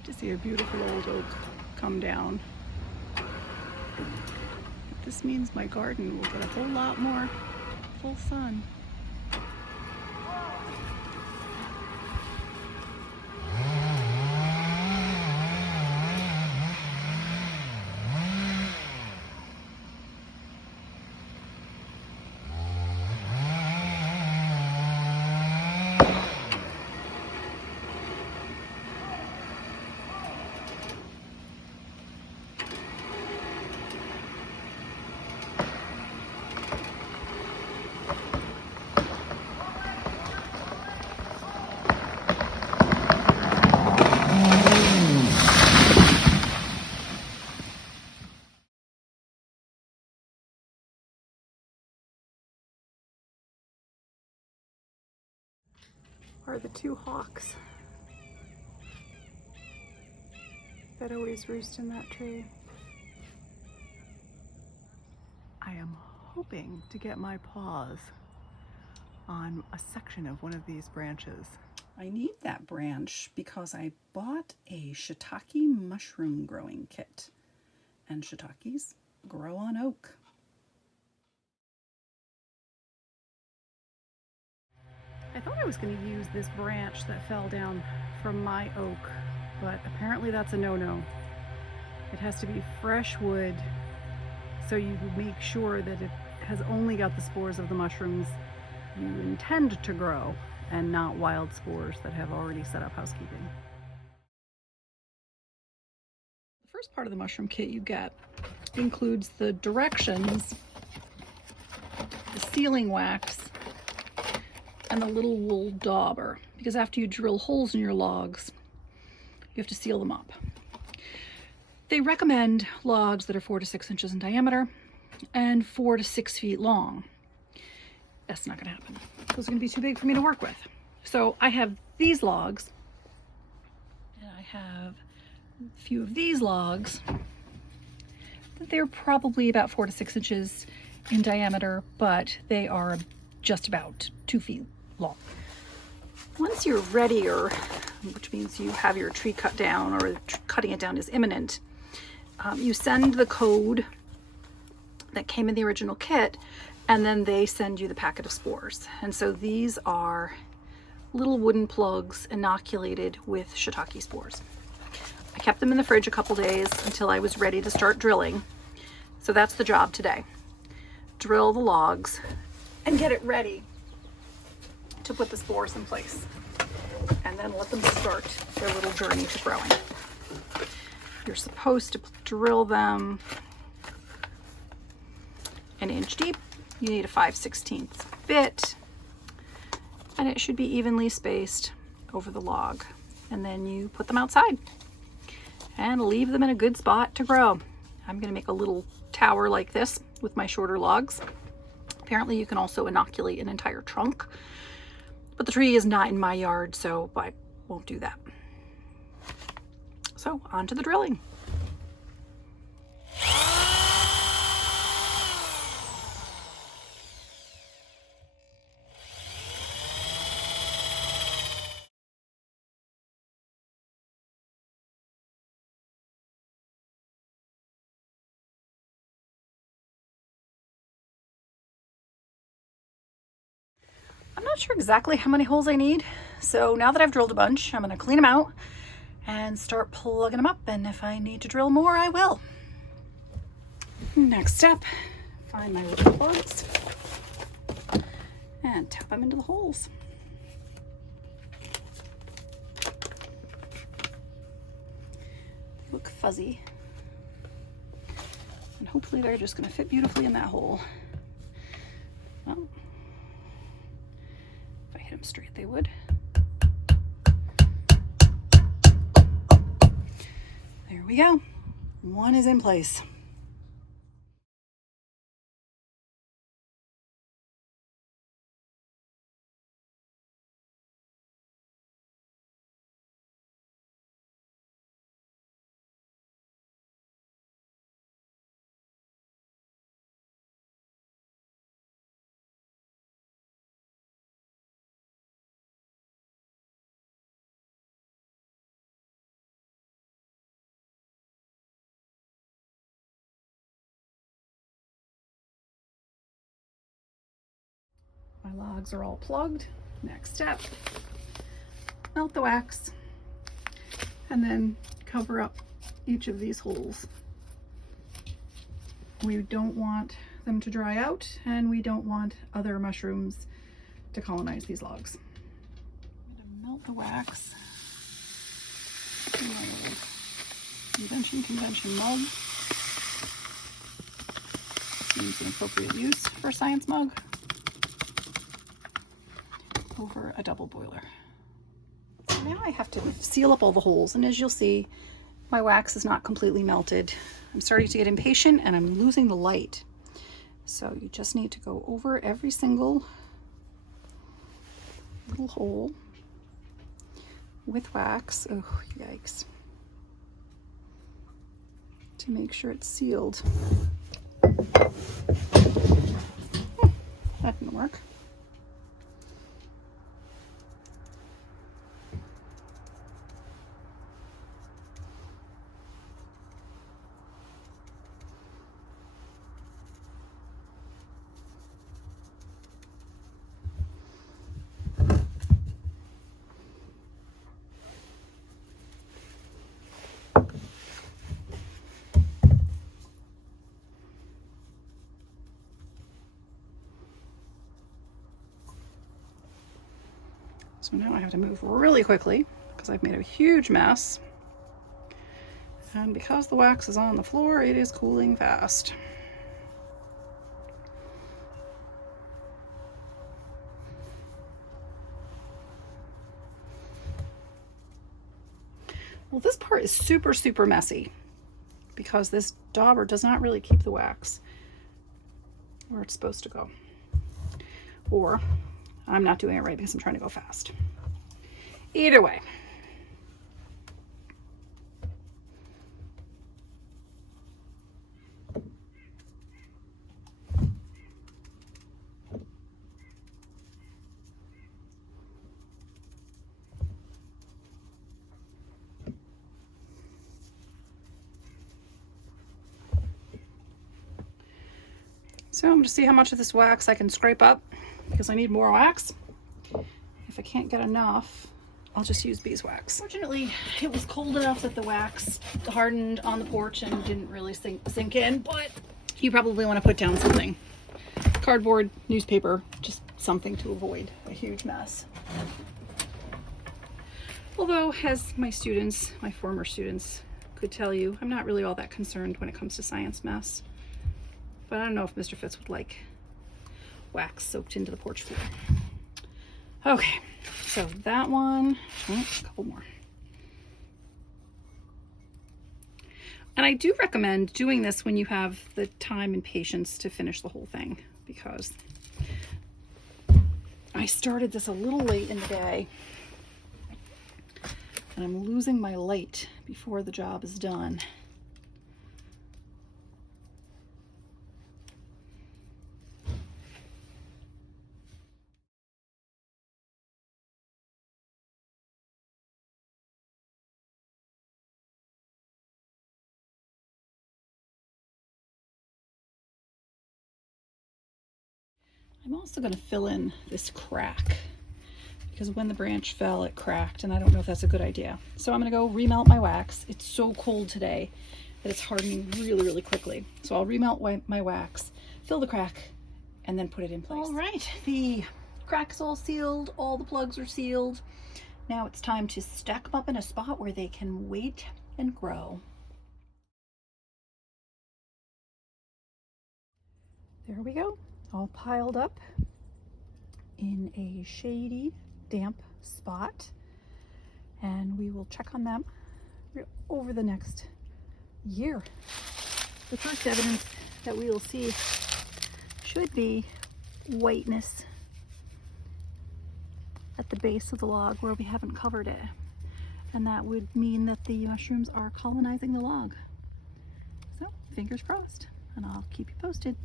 hate to see a beautiful old oak come down. But this means my garden will get a whole lot more full sun. Are the two hawks that always roost in that tree. I am hoping to get my paws on a section of one of these branches. I need that branch because I bought a shiitake mushroom growing kit, and shiitakes grow on oak. I thought I was going to use this branch that fell down from my oak, but apparently that's a no-no. It has to be fresh wood, so you make sure that it has only got the spores of the mushrooms you intend to grow and not wild spores that have already set up housekeeping. The first part of the mushroom kit you get includes the directions, the sealing wax, and the little wool dauber, because after you drill holes in your logs, you have to seal them up. They recommend logs that are 4 to 6 inches in diameter and 4 to 6 feet long. That's not gonna happen. Those are gonna be too big for me to work with. So I have these logs, and I have a few of these logs. They're probably about 4 to 6 inches in diameter, but they are just about 2 feet long. Once you're readier, which means you have your tree cut down or cutting it down is imminent, you send the code that came in the original kit, and then they send you the packet of spores. And so these are little wooden plugs inoculated with shiitake spores. I kept them in the fridge a couple days until I was ready to start drilling. So that's the job today. Drill the logs and get it ready to put the spores in place, and then let them start their little journey to growing. You're supposed to drill them an inch deep. You need a 5/16 bit, and it should be evenly spaced over the log. And then you put them outside and leave them in a good spot to grow. I'm gonna make a little tower like this with my shorter logs. Apparently you can also inoculate an entire trunk, but the tree is not in my yard, so I won't do that. So on to the drilling. I'm not sure exactly how many holes I need, so now that I've drilled a bunch, I'm going to clean them out and start plugging them up, and if I need to drill more, I will. Next step, find my little plugs and tap them into the holes. They look fuzzy, and hopefully they're just going to fit beautifully in that hole. Well, hit them straight, they would. There we go. One is in place. My logs are all plugged. Next step, melt the wax and then cover up each of these holes. We don't want them to dry out, and we don't want other mushrooms to colonize these logs. I'm going to melt the wax in my convention mug. Seems an appropriate use for a science mug over a double boiler. So now I have to seal up all the holes, and as you'll see, my wax is not completely melted. I'm starting to get impatient and I'm losing the light. So you just need to go over every single little hole with wax. Oh, yikes. To make sure it's sealed. That didn't work. So now I have to move really quickly because I've made a huge mess. And because the wax is on the floor, it is cooling fast. Well, this part is super, super messy because this dauber does not really keep the wax where it's supposed to go. Or I'm not doing it right because I'm trying to go fast. Either way. So I'm going to see how much of this wax I can scrape up because I need more wax. If I can't get enough, I'll just use beeswax. Fortunately, it was cold enough that the wax hardened on the porch and didn't really sink in, but you probably want to put down something. Cardboard, newspaper, just something to avoid a huge mess. Although, as my students, my former students, could tell you, I'm not really all that concerned when it comes to science mess. But I don't know if Mr. Fitz would like wax soaked into the porch floor. Okay, so that one, a couple more. And I do recommend doing this when you have the time and patience to finish the whole thing, because I started this a little late in the day and I'm losing my light before the job is done. I'm also going to fill in this crack because when the branch fell, it cracked, and I don't know if that's a good idea. So I'm going to go remelt my wax. It's so cold today that it's hardening really, really quickly. So I'll remelt my wax, fill the crack, and then put it in place. All right, the crack is all sealed. All the plugs are sealed. Now it's time to stack them up in a spot where they can wait and grow. There we go. All piled up in a shady, damp spot, and we will check on them over the next year. The first evidence that we will see should be whiteness at the base of the log where we haven't covered it, and that would mean that the mushrooms are colonizing the log. So fingers crossed, and I'll keep you posted.